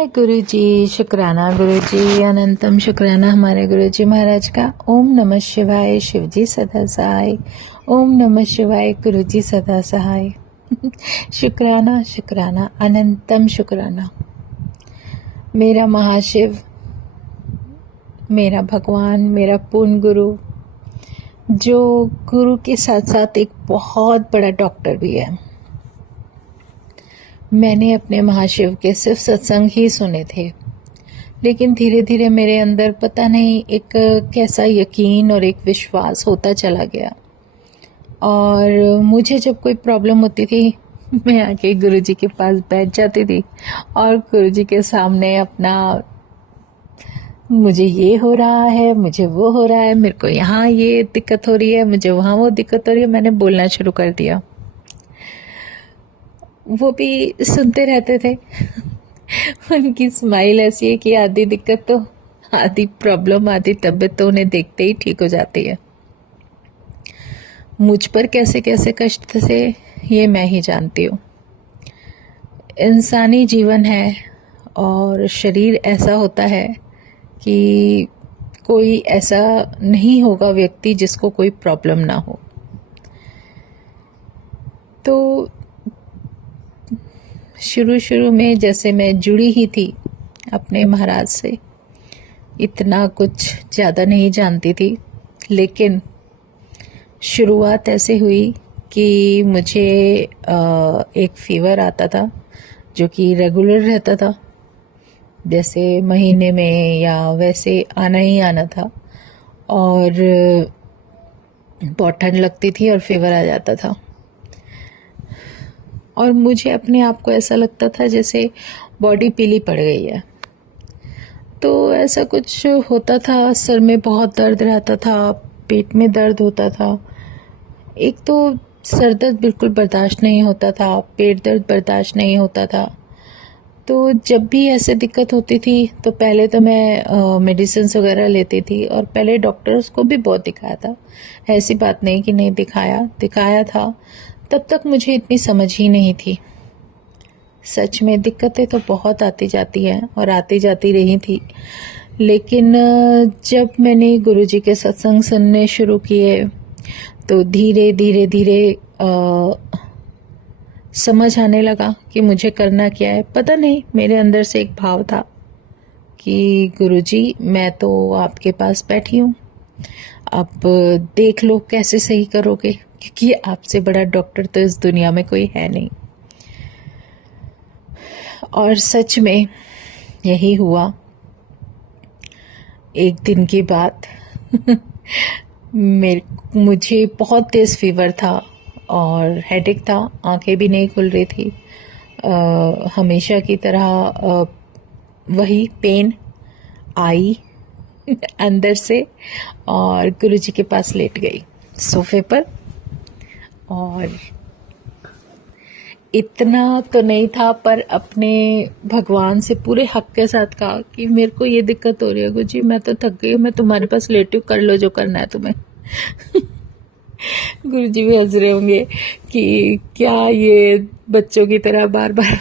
जय गुरु जी। शुक्राना गुरु जी, अनंतम शुक्राना हमारे गुरु जी महाराज का। ओम नमः शिवाय। शिव जी सदा सहाय। ओम नमः शिवाय। गुरु जी सदा सहाय। शुक्राना शुक्राना अनंतम शुक्राना। मेरा महाशिव, मेरा भगवान, मेरा पूर्ण गुरु, जो गुरु के साथ साथ एक बहुत बड़ा डॉक्टर भी है। मैंने अपने महाशिव के सिर्फ सत्संग ही सुने थे, लेकिन धीरे धीरे मेरे अंदर पता नहीं एक कैसा यकीन और एक विश्वास होता चला गया। और मुझे जब कोई प्रॉब्लम होती थी, मैं आके गुरुजी के पास बैठ जाती थी और गुरुजी के सामने अपना, मुझे ये हो रहा है, मुझे वो हो रहा है, मेरे को यहाँ ये दिक्कत हो रही है, मुझे वहाँ वो दिक्कत हो रही है, मैंने बोलना शुरू कर दिया। वो भी सुनते रहते थे। उनकी स्माइल ऐसी है कि आधी दिक्कत तो, आधी प्रॉब्लम, आधी तबीयत तो उन्हें देखते ही ठीक हो जाती है। मुझ पर कैसे कैसे कष्ट थे ये मैं ही जानती हूँ। इंसानी जीवन है और शरीर ऐसा होता है कि कोई ऐसा नहीं होगा व्यक्ति जिसको कोई प्रॉब्लम ना हो। तो शुरू में जैसे मैं जुड़ी ही थी अपने महाराज से, इतना कुछ ज़्यादा नहीं जानती थी, लेकिन शुरुआत ऐसे हुई कि मुझे एक फीवर आता था जो कि रेगुलर रहता था, जैसे महीने में या वैसे आना ही आना था, और बहुत ठंड लगती थी और फीवर आ जाता था। और मुझे अपने आप को ऐसा लगता था जैसे बॉडी पीली पड़ गई है। तो ऐसा कुछ होता था, सर में बहुत दर्द रहता था, पेट में दर्द होता था। एक तो सर दर्द बिल्कुल बर्दाश्त नहीं होता था, पेट दर्द बर्दाश्त नहीं होता था। तो जब भी ऐसे दिक्कत होती थी तो पहले तो मैं मेडिसिन वगैरह लेती थी, और पहले डॉक्टर्स को भी बहुत दिखाया था। ऐसी बात नहीं कि नहीं दिखाया था। तब तक मुझे इतनी समझ ही नहीं थी। सच में दिक्कतें तो बहुत आती जाती हैं और आती जाती रही थी, लेकिन जब मैंने गुरुजी के सत्संग सुनने शुरू किए तो धीरे धीरे समझ आने लगा कि मुझे करना क्या है। पता नहीं, मेरे अंदर से एक भाव था कि गुरुजी मैं तो आपके पास बैठी हूँ, अब देख लो कैसे सही करोगे, क्योंकि आपसे बड़ा डॉक्टर तो इस दुनिया में कोई है नहीं। और सच में यही हुआ। एक दिन की बात मुझे बहुत तेज फीवर था और हेडेक था, आंखें भी नहीं खुल रही थी। हमेशा की तरह वही पेन आई अंदर से, और गुरुजी के पास लेट गई सोफे पर। और इतना तो नहीं था, पर अपने भगवान से पूरे हक के साथ कहा कि मेरे को ये दिक्कत हो रही है गुरुजी, मैं तो थक गई हूँ, मैं तुम्हारे पास लेटी हूँ, कर लो जो करना है तुम्हें। गुरुजी भी हंस रहे होंगे कि क्या ये बच्चों की तरह बार बार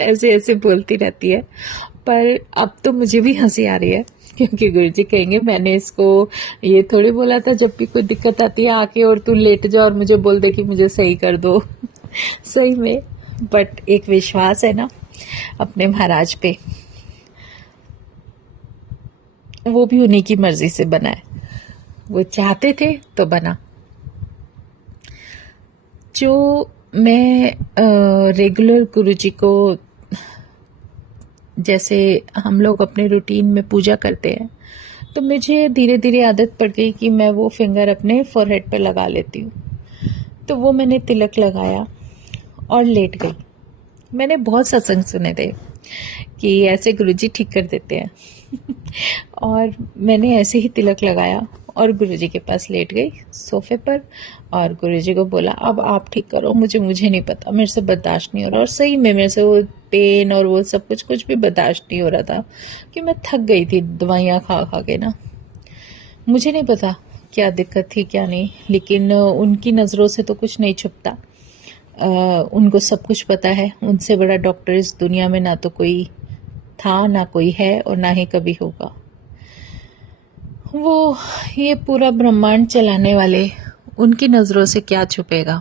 ऐसे ऐसे बोलती रहती है। पर अब तो मुझे भी हंसी आ रही है, क्योंकि गुरुजी कहेंगे मैंने इसको ये थोड़ी बोला था जब भी कोई दिक्कत आती है आके और तू लेट जा और मुझे बोल दे कि मुझे सही कर दो। सही में, बट एक विश्वास है ना अपने महाराज पे, वो भी उन्हीं की मर्जी से बना है, वो चाहते थे तो बना। जो मैं रेगुलर गुरुजी को, जैसे हम लोग अपने रूटीन में पूजा करते हैं, तो मुझे धीरे धीरे आदत पड़ गई कि मैं वो फिंगर अपने फोरहेड पे लगा लेती हूँ। तो वो मैंने तिलक लगाया और लेट गई। मैंने बहुत सत्संग सुने थे कि ऐसे गुरुजी ठीक कर देते हैं। और मैंने ऐसे ही तिलक लगाया और गुरुजी के पास लेट गई सोफे पर, और गुरुजी को बोला अब आप ठीक करो, मुझे नहीं पता, मेरे से बर्दाश्त नहीं हो रहा। और सही में मेरे से वो पेन और वो सब कुछ भी बर्दाश्त नहीं हो रहा था, कि मैं थक गई थी दवाइयाँ खा खा के ना। मुझे नहीं पता क्या दिक्कत थी क्या नहीं, लेकिन उनकी नज़रों से तो कुछ नहीं छुपता। उनको सब कुछ पता है। उनसे बड़ा डॉक्टर इस दुनिया में ना तो कोई था, ना कोई है और ना ही कभी होगा। वो ये पूरा ब्रह्मांड चलाने वाले, उनकी नज़रों से क्या छुपेगा।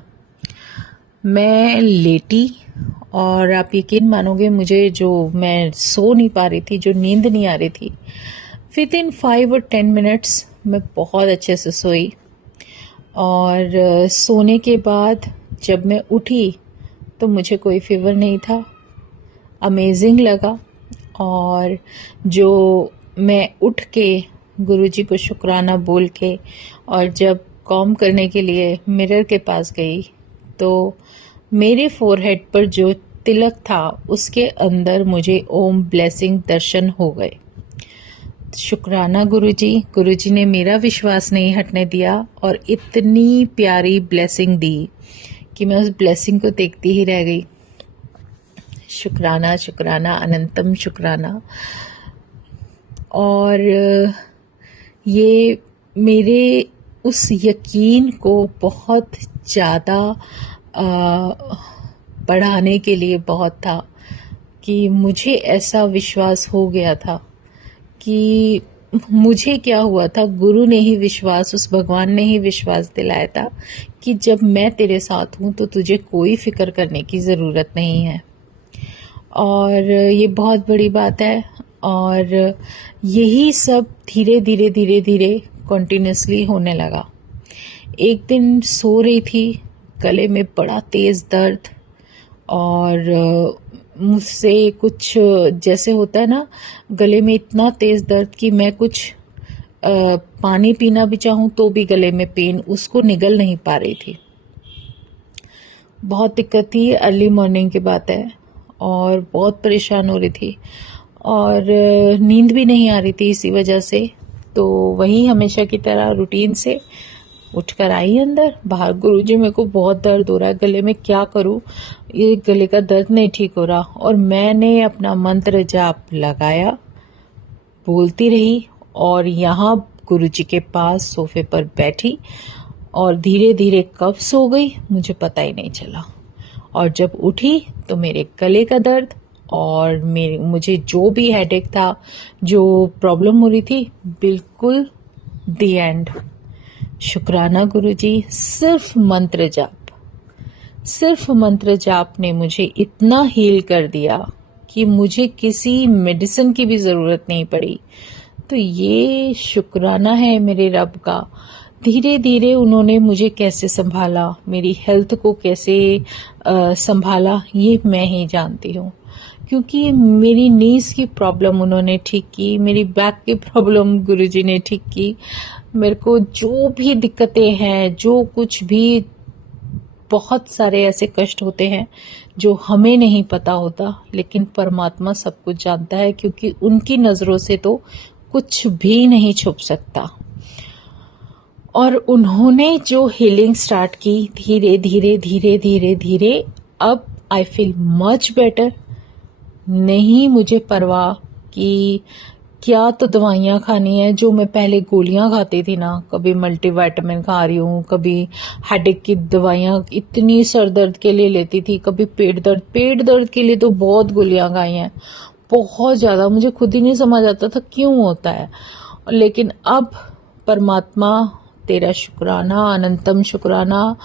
मैं लेटी और आप यकीन मानोगे, मुझे जो मैं सो नहीं पा रही थी, जो नींद नहीं आ रही थी, विद इन 5 और 10 मिनट्स मैं बहुत अच्छे से सोई। और सोने के बाद जब मैं उठी तो मुझे कोई फीवर नहीं था। अमेजिंग लगा। और जो मैं उठ के गुरुजी को शुक्राना बोल के और जब कॉम करने के लिए मिरर के पास गई तो मेरे फोरहेड पर जो तिलक था उसके अंदर मुझे ओम ब्लेसिंग दर्शन हो गए। शुक्राना गुरुजी। गुरुजी ने मेरा विश्वास नहीं हटने दिया और इतनी प्यारी ब्लेसिंग दी कि मैं उस ब्लेसिंग को देखती ही रह गई। शुक्राना शुक्राना अनंतम शुक्राना। और ये मेरे उस यकीन को बहुत ज़्यादा बढ़ाने के लिए बहुत था कि मुझे ऐसा विश्वास हो गया था कि मुझे क्या हुआ था, गुरु ने ही विश्वास, उस भगवान ने ही विश्वास दिलाया था कि जब मैं तेरे साथ हूँ तो तुझे कोई फिक्र करने की ज़रूरत नहीं है। और ये बहुत बड़ी बात है। और यही सब धीरे धीरे धीरे धीरे कंटिन्यूसली होने लगा। एक दिन सो रही थी, गले में बड़ा तेज़ दर्द और मुझसे कुछ जैसे होता है ना, गले में इतना तेज़ दर्द कि मैं कुछ पानी पीना भी चाहूँ तो भी गले में पेन, उसको निगल नहीं पा रही थी। बहुत दिक्कत थी। अर्ली मॉर्निंग की बात है और बहुत परेशान हो रही थी और नींद भी नहीं आ रही थी इसी वजह से। तो वही हमेशा की तरह रूटीन से उठकर आई अंदर। बाहर गुरुजी, मेरे को बहुत दर्द हो रहा है गले में, क्या करूं, ये गले का दर्द नहीं ठीक हो रहा। और मैंने अपना मंत्र जाप लगाया, बोलती रही और यहाँ गुरुजी के पास सोफे पर बैठी और धीरे धीरे कब सो गई मुझे पता ही नहीं चला। और जब उठी तो मेरे गले का दर्द और मुझे जो भी हेडेक था, जो प्रॉब्लम हो रही थी, बिल्कुल द एंड। शुक्राना गुरुजी। सिर्फ मंत्र जाप ने मुझे इतना हील कर दिया कि मुझे किसी मेडिसिन की भी ज़रूरत नहीं पड़ी। तो ये शुक्राना है मेरे रब का। धीरे धीरे उन्होंने मुझे कैसे संभाला, मेरी हेल्थ को कैसे संभाला, ये मैं ही जानती हूँ। क्योंकि मेरी नीज की प्रॉब्लम उन्होंने ठीक की, मेरी बैक की प्रॉब्लम गुरुजी ने ठीक की। मेरे को जो भी दिक्कतें हैं, जो कुछ भी, बहुत सारे ऐसे कष्ट होते हैं जो हमें नहीं पता होता, लेकिन परमात्मा सब कुछ जानता है, क्योंकि उनकी नज़रों से तो कुछ भी नहीं छुप सकता। और उन्होंने जो हीलिंग स्टार्ट की धीरे धीरे धीरे धीरे धीरे, अब आई फील मच बेटर। नहीं मुझे परवाह कि क्या तो दवाइयाँ खानी है, जो मैं पहले गोलियाँ खाती थी ना, कभी मल्टीविटामिन खा रही हूँ, कभी हेडेक की दवाइयाँ इतनी सर दर्द के लिए लेती थी, कभी पेट दर्द के लिए तो बहुत गोलियाँ खाई हैं, बहुत ज़्यादा। मुझे खुद ही नहीं समझ आता था क्यों होता है। लेकिन अब परमात्मा तेरा शुक्राना, अनंतम शुक्राना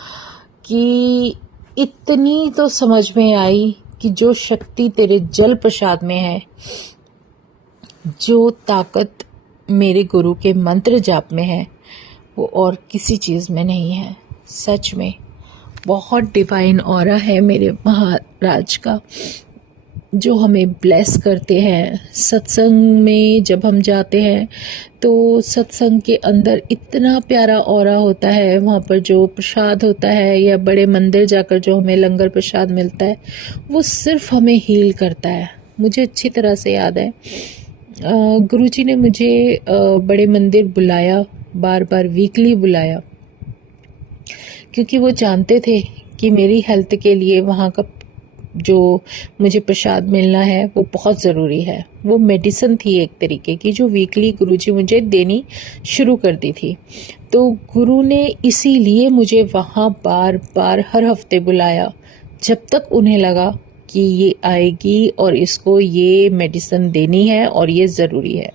कि इतनी तो समझ में आई कि जो शक्ति तेरे जल प्रसाद में है, जो ताकत मेरे गुरु के मंत्र जाप में है, वो और किसी चीज़ में नहीं है। सच में बहुत डिवाइन ऑरा है मेरे महाराज का, जो हमें ब्लेस करते हैं। सत्संग में जब हम जाते हैं तो सत्संग के अंदर इतना प्यारा ऑरा होता है, वहाँ पर जो प्रसाद होता है या बड़े मंदिर जाकर जो हमें लंगर प्रसाद मिलता है, वो सिर्फ हमें हील करता है। मुझे अच्छी तरह से याद है, गुरुजी ने मुझे बड़े मंदिर बुलाया, बार बार वीकली बुलाया, क्योंकि वो जानते थे कि मेरी हेल्थ के लिए वहाँ का जो मुझे प्रसाद मिलना है वो बहुत ज़रूरी है। वो मेडिसिन थी एक तरीके की, जो वीकली गुरुजी मुझे देनी शुरू कर दी थी। तो गुरु ने इसीलिए मुझे वहाँ बार बार हर हफ्ते बुलाया, जब तक उन्हें लगा कि ये आएगी और इसको ये मेडिसिन देनी है और ये ज़रूरी है।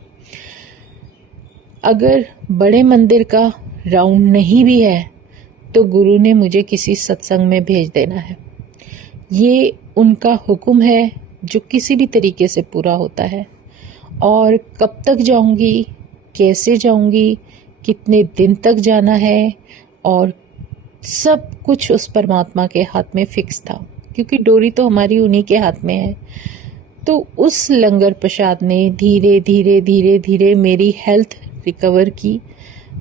अगर बड़े मंदिर का राउंड नहीं भी है तो गुरु ने मुझे किसी सत्संग में भेज देना है। ये उनका हुक्म है जो किसी भी तरीके से पूरा होता है। और कब तक जाऊंगी, कैसे जाऊंगी, कितने दिन तक जाना है, और सब कुछ उस परमात्मा के हाथ में फिक्स था, क्योंकि डोरी तो हमारी उन्हीं के हाथ में है। तो उस लंगर प्रसाद ने धीरे धीरे धीरे धीरे मेरी हेल्थ रिकवर की,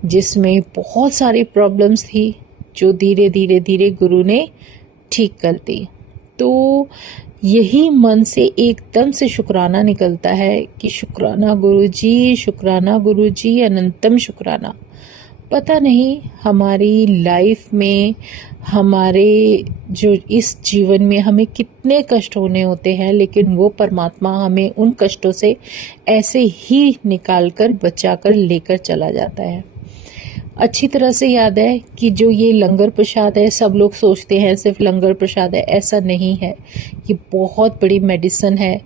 जिसमें बहुत सारी प्रॉब्लम्स थी जो धीरे धीरे धीरे गुरु ने ठीक कर दी। तो यही मन से एकदम से शुक्राना निकलता है कि शुक्राना गुरुजी, शुक्राना गुरुजी, अनंतम शुक्राना। पता नहीं हमारी लाइफ में, हमारे जो इस जीवन में हमें कितने कष्ट होने होते हैं, लेकिन वो परमात्मा हमें उन कष्टों से ऐसे ही निकाल कर, बचा कर लेकर चला जाता है। अच्छी तरह से याद है कि जो ये लंगर प्रसाद है, सब लोग सोचते हैं सिर्फ लंगर प्रसाद है, ऐसा नहीं है। ये बहुत बड़ी मेडिसिन है,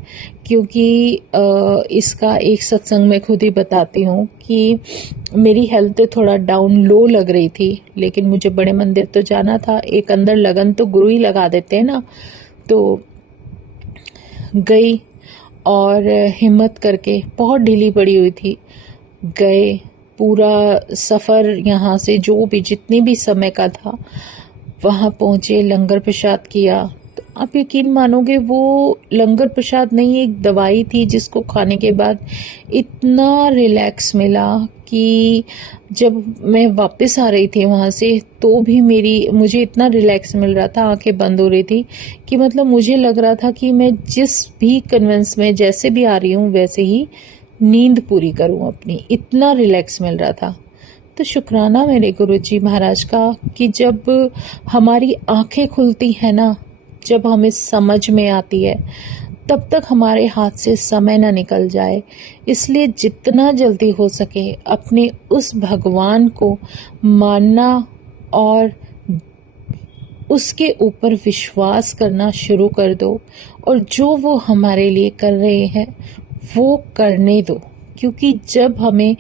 क्योंकि इसका एक सत्संग में खुद ही बताती हूँ कि मेरी हेल्थ थोड़ा डाउन लो लग रही थी, लेकिन मुझे बड़े मंदिर तो जाना था। एक अंदर लगन तो गुरु ही लगा देते हैं ना। तो गई और हिम्मत करके, बहुत ढीली पड़ी हुई थी, गए। पूरा सफ़र यहाँ से जो भी जितनी भी समय का था वहाँ पहुँचे, लंगर प्रसाद किया। तो आप यकीन मानोगे, वो लंगर प्रसाद नहीं, एक दवाई थी जिसको खाने के बाद इतना रिलैक्स मिला कि जब मैं वापस आ रही थी वहाँ से तो भी मुझे इतना रिलैक्स मिल रहा था, आंखें बंद हो रही थी कि मतलब मुझे लग रहा था कि मैं जिस भी कन्वेंस में जैसे भी आ रही हूँ वैसे ही नींद पूरी करूं अपनी, इतना रिलैक्स मिल रहा था। तो शुक्राना मेरे गुरुजी महाराज का कि जब हमारी आंखें खुलती हैं ना, जब हमें समझ में आती है, तब तक हमारे हाथ से समय ना निकल जाए। इसलिए जितना जल्दी हो सके अपने उस भगवान को मानना और उसके ऊपर विश्वास करना शुरू कर दो, और जो वो हमारे लिए कर रहे हैं वो करने दो। क्योंकि जब हमें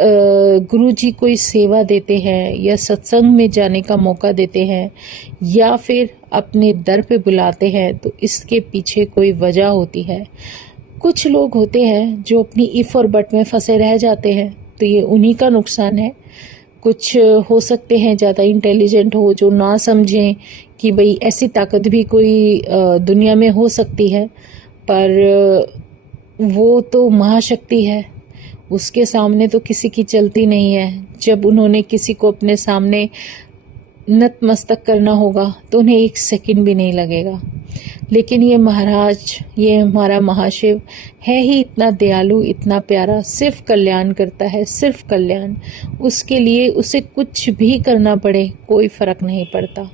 गुरु जी कोई सेवा देते हैं या सत्संग में जाने का मौका देते हैं या फिर अपने दर पे बुलाते हैं, तो इसके पीछे कोई वजह होती है। कुछ लोग होते हैं जो अपनी इफ और बट में फंसे रह जाते हैं, तो ये उन्हीं का नुकसान है। कुछ हो सकते हैं ज़्यादा इंटेलिजेंट हो, जो ना समझें कि भाई ऐसी ताकत भी कोई दुनिया में हो सकती है, पर वो तो महाशक्ति है, उसके सामने तो किसी की चलती नहीं है। जब उन्होंने किसी को अपने सामने नतमस्तक करना होगा तो उन्हें एक सेकंड भी नहीं लगेगा। लेकिन ये महाराज, ये हमारा महाशिव है ही इतना दयालु, इतना प्यारा, सिर्फ कल्याण करता है, सिर्फ कल्याण। उसके लिए उसे कुछ भी करना पड़े कोई फर्क नहीं पड़ता।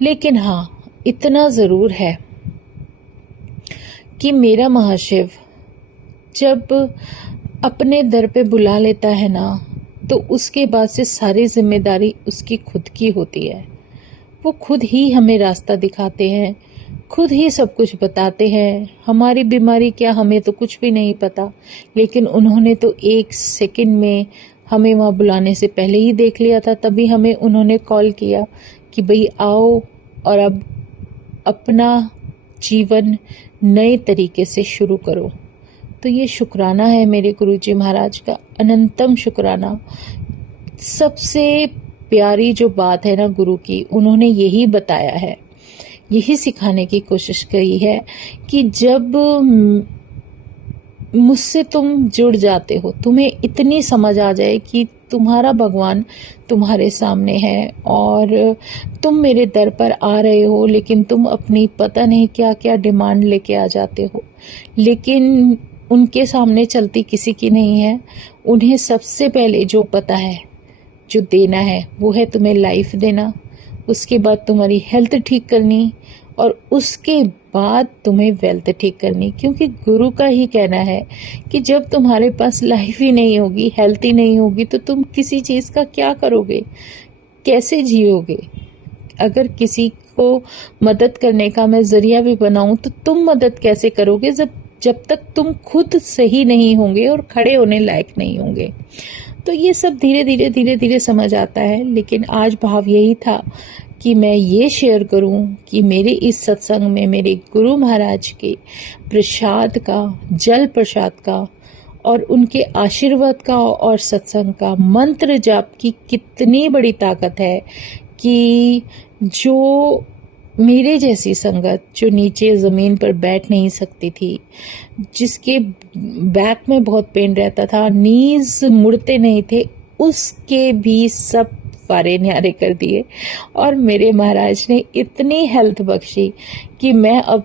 लेकिन हाँ, इतना ज़रूर है कि मेरा महाशिव जब अपने दर पे बुला लेता है ना, तो उसके बाद से सारी जिम्मेदारी उसकी खुद की होती है। वो खुद ही हमें रास्ता दिखाते हैं, खुद ही सब कुछ बताते हैं। हमारी बीमारी क्या, हमें तो कुछ भी नहीं पता, लेकिन उन्होंने तो एक सेकंड में हमें वहाँ बुलाने से पहले ही देख लिया था। तभी हमें उन्होंने कॉल किया कि भाई आओ और अब अपना जीवन नए तरीके से शुरू करो। तो ये शुक्राना है मेरे गुरुजी महाराज का, अनंतम शुक्राना। सबसे प्यारी जो बात है ना गुरु की, उन्होंने यही बताया है, यही सिखाने की कोशिश करी है कि जब मुझसे तुम जुड़ जाते हो, तुम्हें इतनी समझ आ जाए कि तुम्हारा भगवान तुम्हारे सामने है और तुम मेरे दर पर आ रहे हो, लेकिन तुम अपनी पता नहीं क्या क्या डिमांड लेके आ जाते हो, लेकिन उनके सामने चलती किसी की नहीं है। उन्हें सबसे पहले जो पता है, जो देना है, वो है तुम्हें लाइफ देना, उसके बाद तुम्हारी हेल्थ ठीक करनी, और उसके बाद तुम्हें वेल्थ ठीक करनी। क्योंकि गुरु का ही कहना है कि जब तुम्हारे पास लाइफ ही नहीं होगी, हेल्थ ही नहीं होगी, तो तुम किसी चीज़ का क्या करोगे, कैसे जियोगे। अगर किसी आपको मदद करने का मैं जरिया भी बनाऊं तो तुम मदद कैसे करोगे जब तक तुम खुद सही नहीं होंगे और खड़े होने लायक नहीं होंगे। तो ये सब धीरे धीरे समझ आता है, लेकिन आज भाव यही था कि मैं ये शेयर करूं कि मेरे इस सत्संग में मेरे गुरु महाराज के प्रसाद का, जल प्रसाद का और उनके आशीर्वाद का और सत्संग का मंत्र जाप की कितनी बड़ी ताकत है कि जो मेरे जैसी संगत, जो नीचे ज़मीन पर बैठ नहीं सकती थी, जिसके बैक में बहुत पेन रहता था, नीज मुड़ते नहीं थे, उसके भी सब फारे न्यारे कर दिए और मेरे महाराज ने इतनी हेल्थ बख्शी कि मैं अब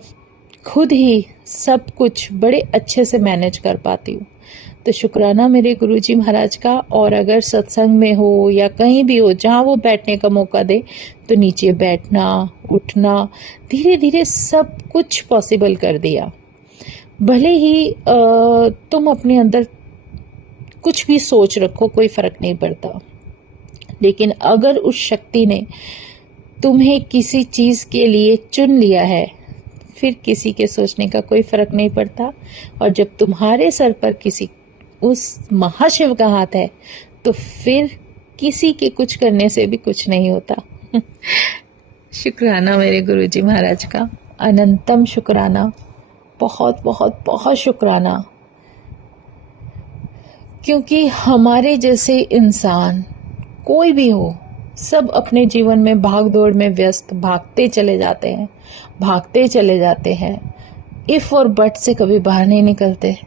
खुद ही सब कुछ बड़े अच्छे से मैनेज कर पाती हूँ। तो शुक्राना मेरे गुरुजी महाराज का। और अगर सत्संग में हो या कहीं भी हो जहाँ वो बैठने का मौका दे तो नीचे बैठना, उठना, धीरे धीरे सब कुछ पॉसिबल कर दिया। भले ही तुम अपने अंदर कुछ भी सोच रखो, कोई फर्क नहीं पड़ता, लेकिन अगर उस शक्ति ने तुम्हें किसी चीज के लिए चुन लिया है, फिर किसी के सोचने का कोई फर्क नहीं पड़ता। और जब तुम्हारे सर पर किसी उस महाशिव का हाथ है तो फिर किसी के कुछ करने से भी कुछ नहीं होता। शुक्राना मेरे गुरुजी महाराज का, अनंतम शुक्राना, बहुत बहुत बहुत शुक्राना। क्योंकि हमारे जैसे इंसान कोई भी हो, सब अपने जीवन में भाग दौड़ में व्यस्त भागते चले जाते हैं, इफ और बट से कभी बाहर नहीं निकलते।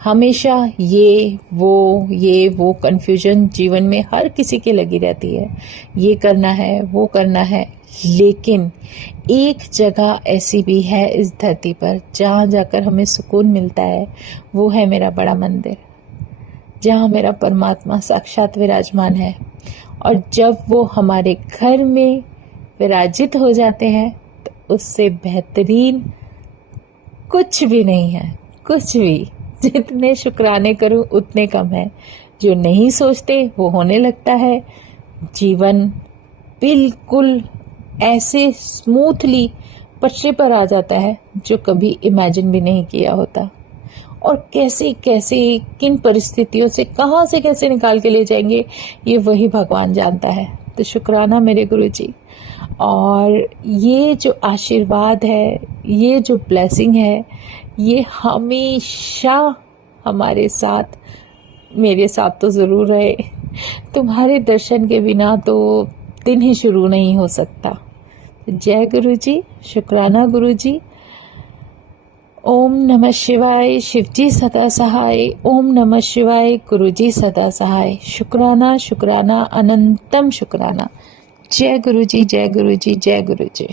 हमेशा ये वो कंफ्यूजन जीवन में हर किसी की लगी रहती है, ये करना है, वो करना है। लेकिन एक जगह ऐसी भी है इस धरती पर जहाँ जाकर हमें सुकून मिलता है, वो है मेरा बड़ा मंदिर, जहाँ मेरा परमात्मा साक्षात विराजमान है। और जब वो हमारे घर में विराजित हो जाते हैं तो उससे बेहतरीन कुछ भी नहीं है, कुछ भी। जितने शुक्राने करूं उतने कम है। जो नहीं सोचते वो होने लगता है। जीवन बिल्कुल ऐसे स्मूथली पटरी पर आ जाता है जो कभी इमेजिन भी नहीं किया होता। और कैसे कैसे किन परिस्थितियों से कहाँ से कैसे निकाल के ले जाएंगे ये वही भगवान जानता है। तो शुक्राना मेरे गुरुजी। और ये जो आशीर्वाद है, ये जो ब्लेसिंग है, ये हमेशा हमारे साथ, मेरे साथ तो ज़रूर रहे। तुम्हारे दर्शन के बिना तो दिन ही शुरू नहीं हो सकता। जय गुरुजी, शुक्राना गुरुजी। ओम नमः शिवाय, शिवजी सदा सहाय। ओम नमः शिवाय, गुरुजी सदा सहाय। शुक्राना शुक्राना, अनंतम शुक्राना। जय गुरुजी, जय गुरुजी, जय गुरुजी।